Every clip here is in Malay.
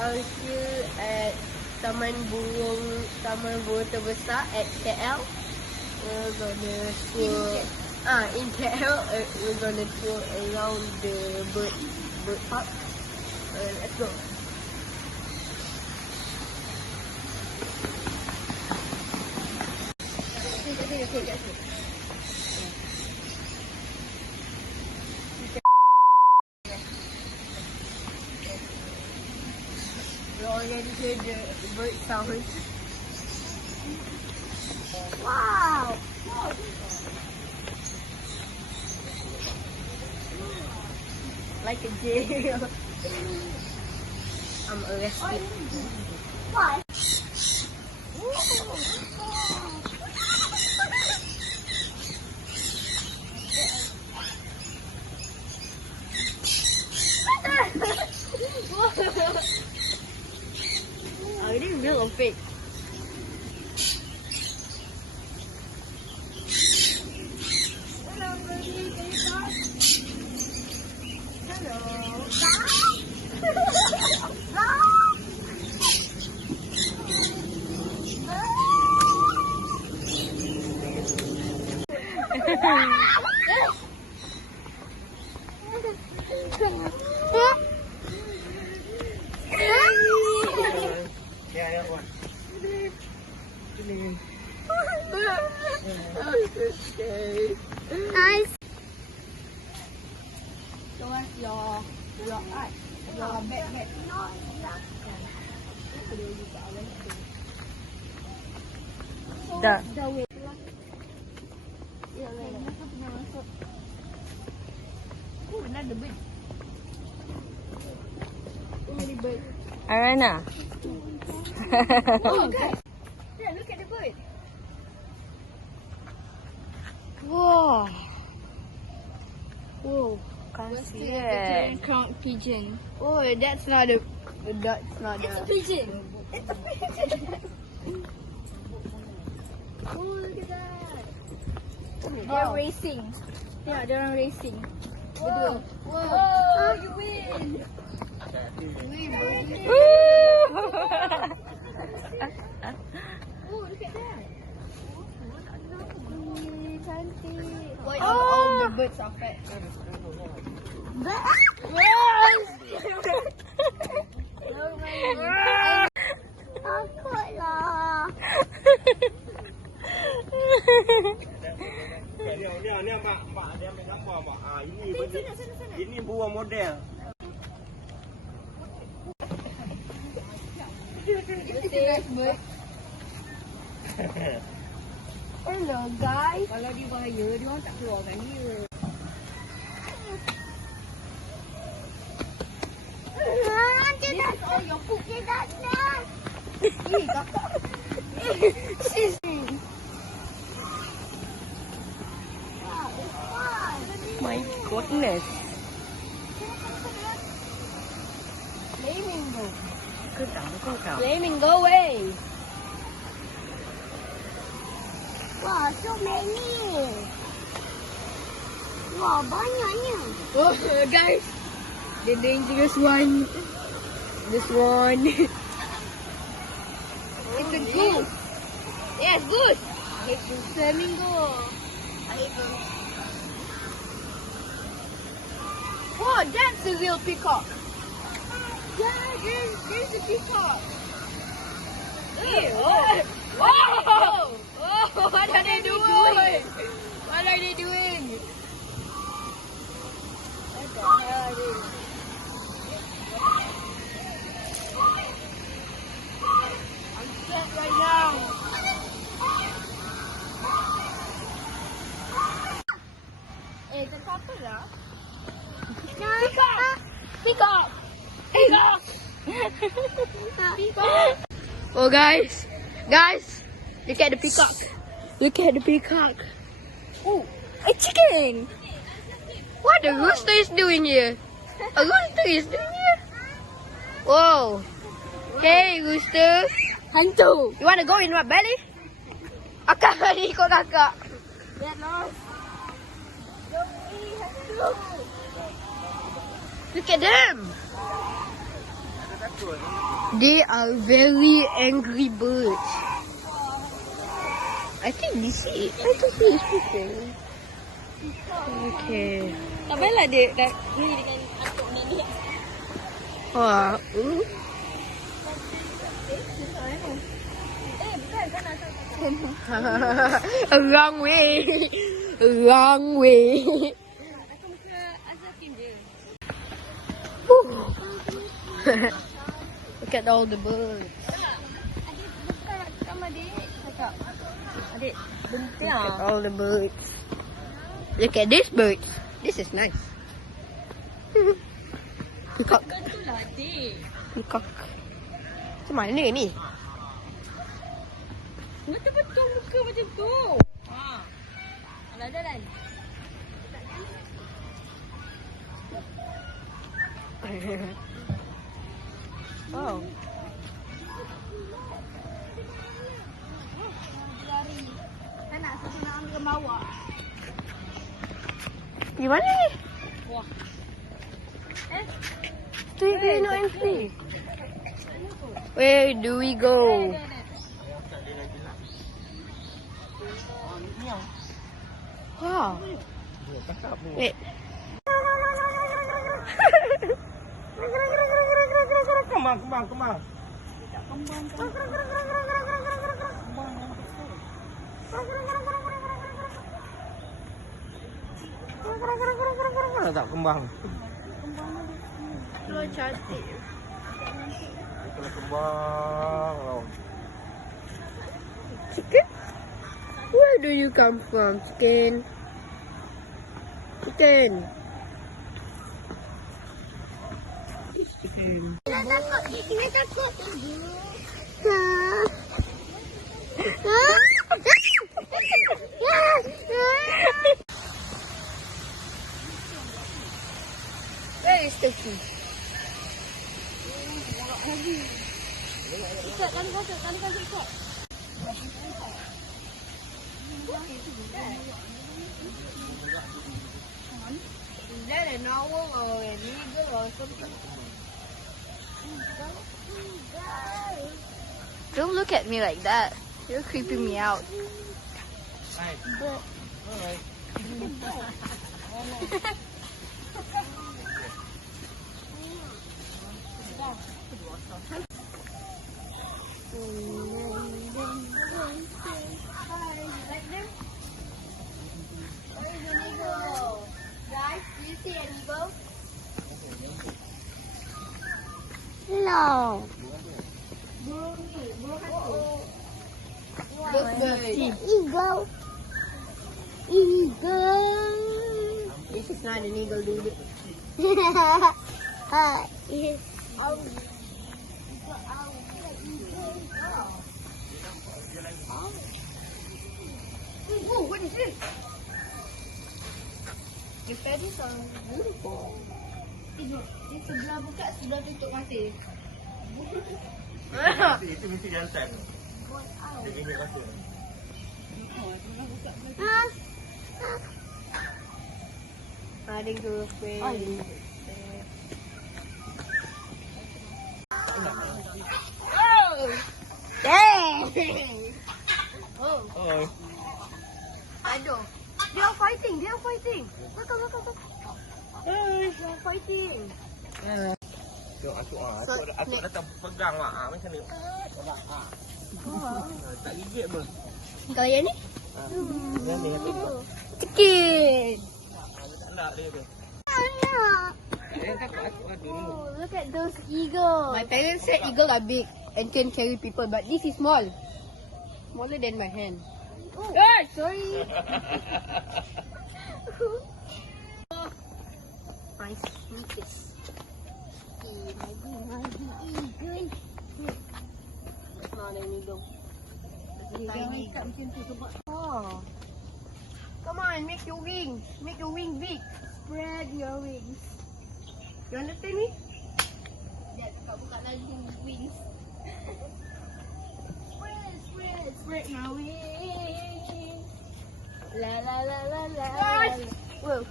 are here at Taman Burung Terbesar at KL. We're gonna tour. In KL, we're gonna tour around the bird park. Let's go. We already hear the bird sound. Wow! Like a jail. I'm arrested. Why? Are they real or fake? Hello, baby. Can you talk? Hello. Nice. Show us your art, your back. The way. Oh, another bird. Too many birds. Arana. Oh, guys. Yeah, look at the bird. Whoa. Whoa. Can't see it. Crown pigeon. Oh, that's not a. That's not It's a pigeon. It's a pigeon. Oh, look at that. They're racing. Yeah, they're racing. Whoa. Whoa. Oh, you win. You win, birdie. Oh, look at that. Cantik. Why all the birds are fat? Takutlah. Ni mak dia ambil gambar mak. Ini buah model. Hello guys. Kalau dia bahaya, dia orang tak keluarkan dia. Dia dah all your poop. Dia dah. My goodness. Flamingo. Kau. Flamingo away. Wah, so many. Wah, banyaknya. Oh, guys. The dangerous one. This one. It's a goose. Yes, goose. I hate goose. Flamingo. I hate goose. Oh, that's a real peacock. Yeah, there's a peacock. Ew. Whoa! Oh, what are they doing? What are they doing? What the hell are they? I'm scared right now. Eh, the couple lah. Peacock! Peacock! Peacock! Peacock! Oh, guys, look at the peacock. Look at the peacock. Oh, a chicken. What the rooster is doing here? A rooster is doing here. Whoa. Hey, rooster. Hantu. You want to go in my belly? Akak ni ikut kakak. Get lost. Look at them. They are very angry birds. I think he is speaking. Okay. Tak payahlah dia kat ni dengan atuk nenek. Wah. A wrong way. A wrong way. Aku muka Azakin je. Look at all the birds. Adik bukan nak sama adik. Cakap. Adik, bentik Look at ah. all the birds. Look at this bird. This is nice. Peacock. Bukan tu lah adik. Peacock. Macam mana ni? Betul-betul muka macam tu. Ha. Alah jalan. Oh. Tak nak ambil bawah. Di mana ni? Wah. No entry. Where do we go? Wow. Wait. Kembang. Mana tak kembang? Lo cantik. Kalau kembang. Chicken? Where do you come from, chicken? Chicken. Ini takut. Where is the fish? Ikat, tali kasut, ikat. Is that an owl or an eagle or something? Don't look at me like that. You're creeping me out. Guys, do you see an eagle? No. Eagle. This is not an eagle, dude. Oh, what is this? The feathers are beautiful. Dia sebelah buka, sebelah tutup mata. Itu mesti jantan. Dia gigit rasa. Ada girlfriend. Dang! Oh. Aduh. They are fighting. Look. They are fighting. Atuk datang pegang lah. Macam ni. Tak gigit pun. Kalau yang ni? Yang ni atuk. Chicken. Tak nak dia tu. Oh, look at those eagles. My parents said eagles are big and can carry people, but this is small. Smaller than my hand. Oh, sorry. Nice. Eat this. Eagle. It's not an eagle. It's a tiny eagle. Oh. Come on, make your wings. Make your wings big. Spread your wings. You understand me? Dad, kau buka lagi wings. Spread my wings. La. Whoa.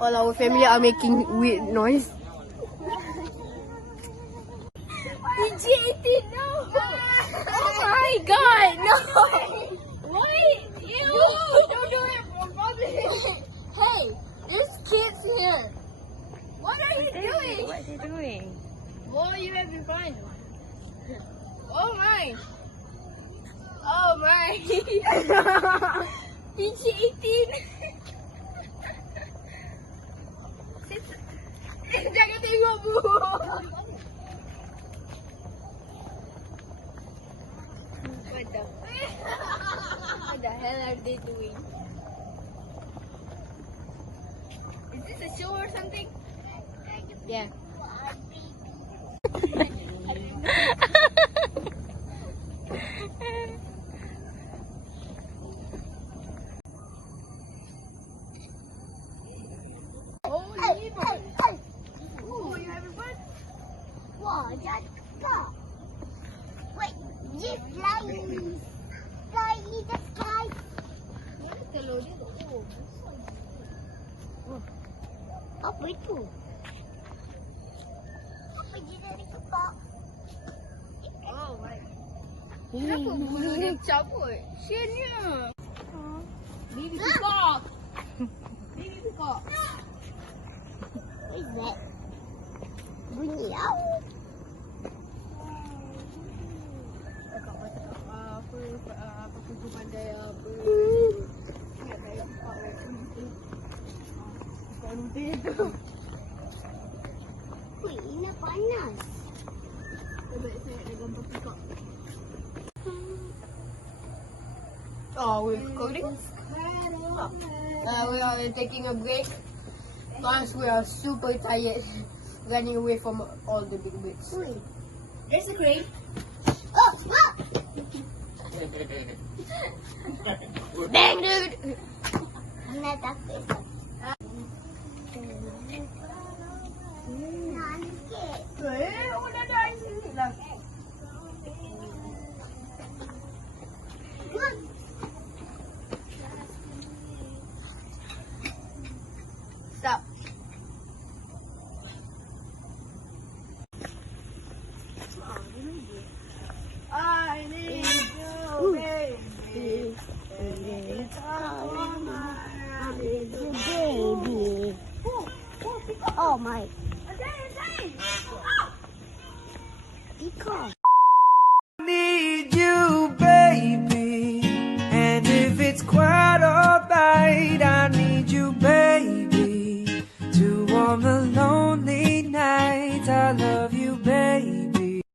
All our family are making weird noise. PG-18, no! Oh my god, no! Why? Ew! Don't do it, probably. Hey, there's kids here. What are you doing? What is he doing? Boy, you have been fine. Oh my! Oh my! PG-18. Jangan tengok bu. What the hell are they doing? Is this a show or something? Yeah. Oh, you having fun? Wow, that's good. Wait, you flying? Flying in the sky? What is the loading? Oh, Apa itu? Apa dia dari kepala? oh my. Kenapa bulu dia cabut? Siannya. Baby peacock. Baby peacock. What is that? Bunyi apa? Cakap apa kuku pandai apa. Ingat tak yang peacock putih tu. Wih, ini panas. Sebab saya ada gambar peacock. Oh, we're recording. We are taking a break because we are super tired running away from all the big bits. Wih. There's a crane. Oh, wah. Bang, dude! Ana takut. Nanti. Oh, dah ada air sini lah. Wah. Stop. I need you, baby. Baby. Oh my. Peacock. Need you, baby. And if it's quite alright, I need you, baby, to warm the